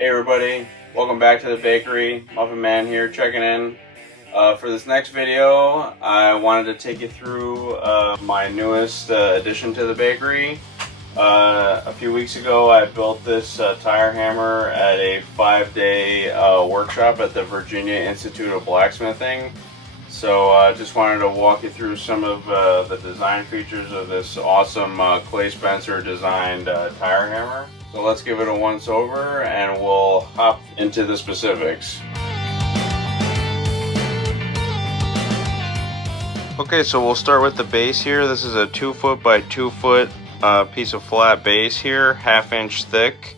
Hey everybody, welcome back to the bakery. Muffin Man here, checking in. For this next video, I wanted to take you through my newest addition to the bakery. A few weeks ago, I built this tire hammer at a 5-day workshop at the Virginia Institute of Blacksmithing. So I just wanted to walk you through some of the design features of this awesome Clay Spencer designed tire hammer. So let's give it a once over and we'll hop into the specifics. Okay, so we'll start with the base here. This is a 2 foot by 2 foot piece of flat base here, 1/2 inch thick.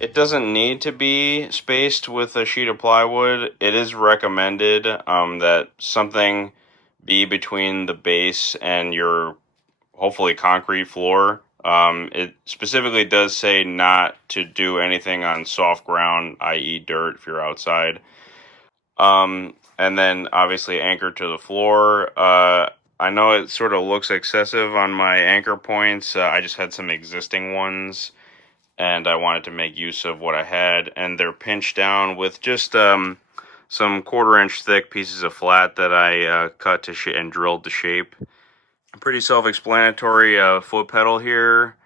It doesn't need to be spaced with a sheet of plywood. It is recommended that something be between the base and your hopefully concrete floor. It specifically does say not to do anything on soft ground, i.e. dirt if you're outside. And then obviously anchor to the floor. I know it sort of looks excessive on my anchor points. I just had some existing ones and I wanted to make use of what I had. And they're pinched down with just some 1/4 inch thick pieces of flat that I cut to and drilled to shape. Pretty self-explanatory foot pedal here.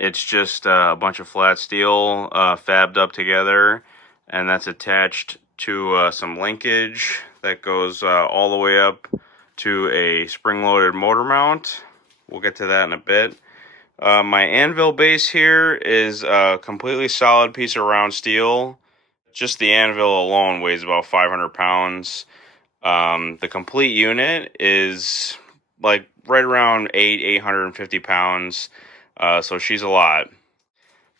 It's just a bunch of flat steel fabbed up together, and that's attached to some linkage that goes all the way up to a spring-loaded motor mount. We'll get to that in a bit. My anvil base here is a completely solid piece of round steel. Just the anvil alone weighs about 500 pounds. The complete unit is like right around 850 pounds. So she's a lot.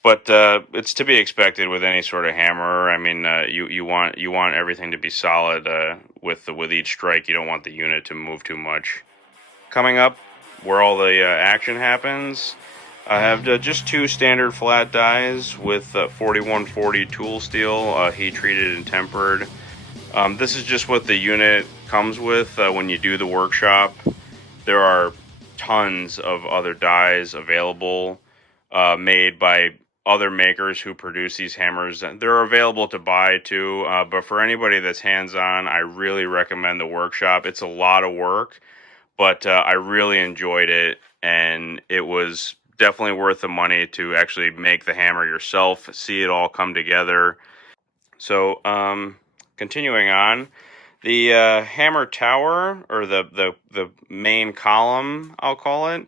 But it's to be expected with any sort of hammer. I mean, you want everything to be solid with each strike. You don't want the unit to move too much. Coming up, where all the action happens, I have just 2 standard flat dies with 4140 tool steel, heat treated and tempered. This is just what the unit comes with when you do the workshop. There are tons of other dies available made by other makers who produce these hammers. They're available to buy too, but for anybody that's hands-on, I really recommend the workshop. It's a lot of work, but I really enjoyed it, and it was definitely worth the money to actually make the hammer yourself, see it all come together. So, continuing on, the hammer tower, or the main column, I'll call it,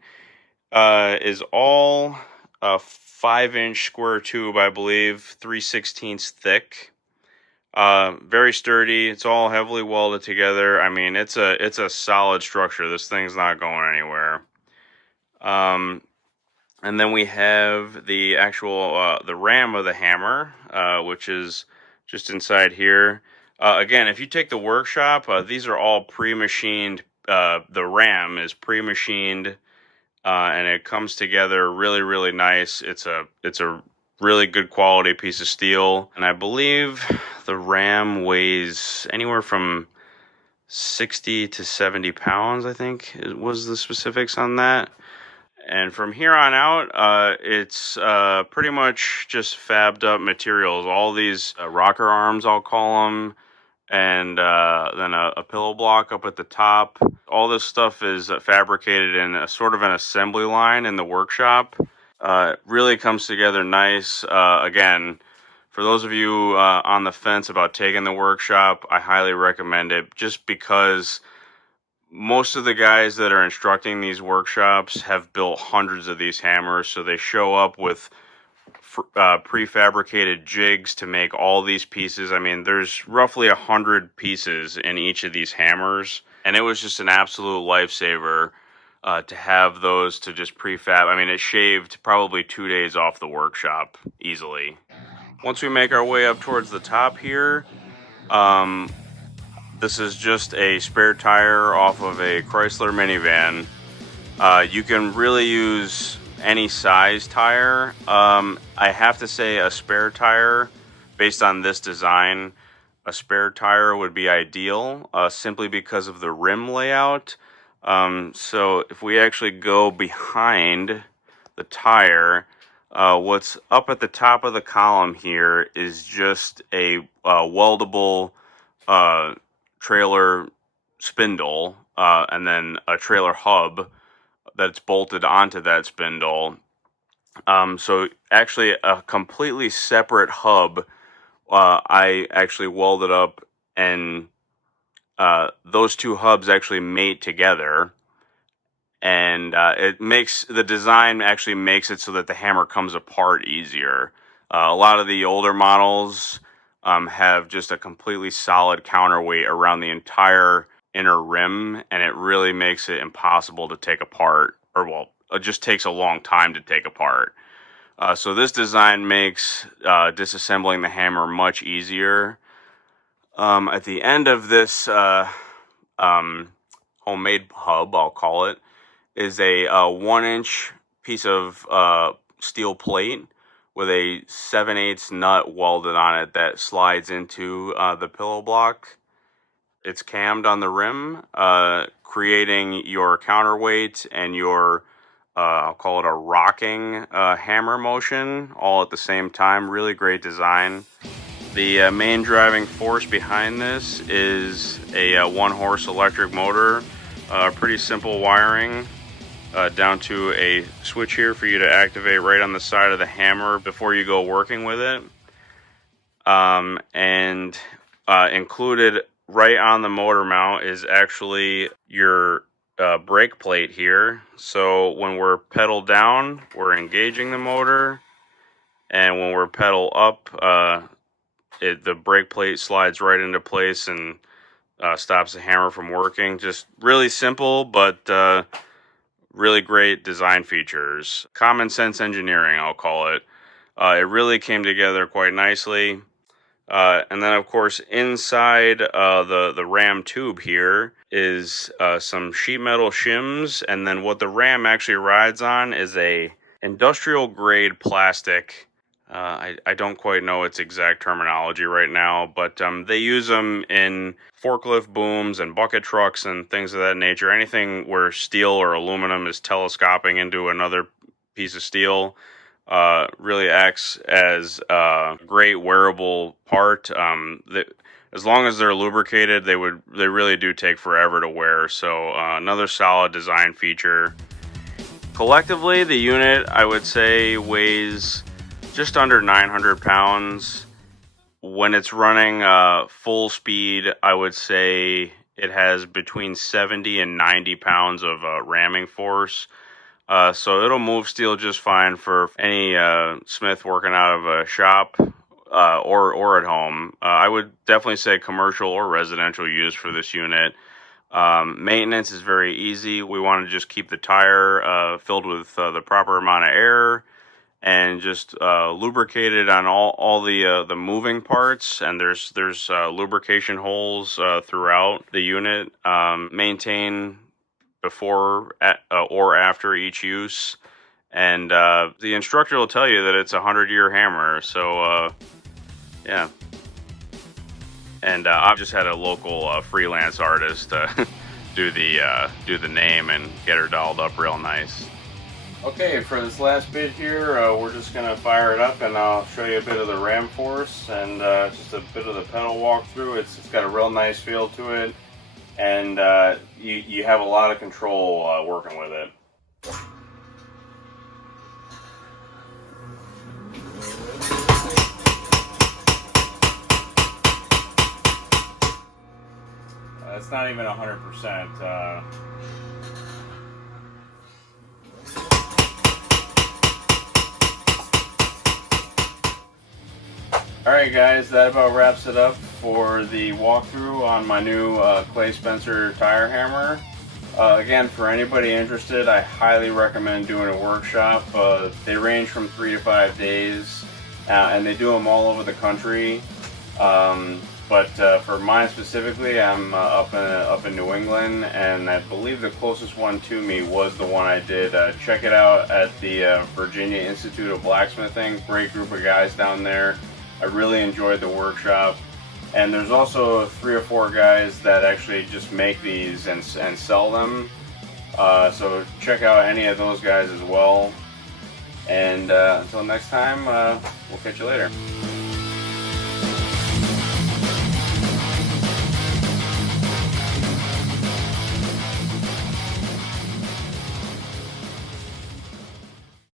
is all 5-inch square tube, I believe, 3/16 thick. Very sturdy. It's all heavily welded together. I mean, it's a solid structure. This thing's not going anywhere. And then we have the actual the ram of the hammer, which is just inside here. Again, if you take the workshop, these are all pre-machined. The ram is pre-machined, and it comes together really, really nice. It's a really good quality piece of steel, and I believe the ram weighs anywhere from 60 to 70 pounds. I think it was the specifics on that. And from here on out, it's pretty much just fabbed up materials. All these rocker arms, I'll call them, and then a pillow block up at the top. All this stuff is fabricated in a sort of an assembly line in the workshop. It really comes together nice. Again, for those of you on the fence about taking the workshop, I highly recommend it, just because most of the guys that are instructing these workshops have built hundreds of these hammers, so they show up with prefabricated jigs to make all these pieces. I mean, there's roughly 100 pieces in each of these hammers, and it was just an absolute lifesaver to have those to just prefab. I mean, it shaved probably 2 days off the workshop easily. Once we make our way up towards the top here, this is just a spare tire off of a Chrysler minivan. You can really use any size tire. I have to say a spare tire, based on this design, a spare tire would be ideal, simply because of the rim layout. So if we actually go behind the tire, What's up at the top of the column here is just a weldable trailer spindle, and then a trailer hub that's bolted onto that spindle. So actually a completely separate hub. I actually welded up, and those two hubs actually mate together, and it makes the design actually makes it so that the hammer comes apart easier. A lot of the older models have just a completely solid counterweight around the entire inner rim, and it really makes it impossible to take apart, or well, it just takes a long time to take apart. So this design makes disassembling the hammer much easier. At the end of this homemade hub, I'll call it, is a 1-inch piece of steel plate with a 7/8 nut welded on it that slides into the pillow block. It's cammed on the rim, creating your counterweight and your, I'll call it a rocking hammer motion all at the same time. Really great design. The main driving force behind this is a 1-horse electric motor. Pretty simple wiring. Down to a switch here for you to activate right on the side of the hammer before you go working with it. And included right on the motor mount is actually your brake plate here. So when we're pedal down, we're engaging the motor, and when we're pedal up, the brake plate slides right into place and stops the hammer from working. Just really simple, but really great design features. Common sense engineering, I'll call it. It really came together quite nicely. And then, of course, inside the ram tube here is some sheet metal shims, and then what the ram actually rides on is a industrial grade plastic. I don't quite know its exact terminology right now, but they use them in forklift booms and bucket trucks and things of that nature. Anything where steel or aluminum is telescoping into another piece of steel really acts as a great wearable part. As long as they're lubricated, they really do take forever to wear. So another solid design feature. Collectively, the unit, I would say, weighs just under 900 pounds. When it's running full speed, I would say it has between 70 and 90 pounds of ramming force. So it'll move steel just fine for any smith working out of a shop or at home. I would definitely say commercial or residential use for this unit. Maintenance is very easy. We want to just keep the tire filled with the proper amount of air, and just lubricate it on all the moving parts. And there's lubrication holes throughout the unit. Maintain before or after each use, and the instructor will tell you that it's a 100-year hammer. So yeah. And I've just had a local freelance artist do the name and get her dolled up real nice. Okay, for this last bit here, we're just going to fire it up, and I'll show you a bit of the ram force and just a bit of the pedal walkthrough. It's got a real nice feel to it, and you have a lot of control working with it. It's not even 100%. Alright guys, that about wraps it up for the walkthrough on my new Clay Spencer tire hammer. Again, for anybody interested, I highly recommend doing a workshop. They range from 3 to 5 days, and they do them all over the country. But for mine specifically, I'm up in New England, and I believe the closest one to me was the one I did. Check it out at the Virginia Institute of Blacksmithing. Great group of guys down there. I really enjoyed the workshop. And there's also 3 or 4 guys that actually just make these and sell them. So check out any of those guys as well. And until next time, we'll catch you later.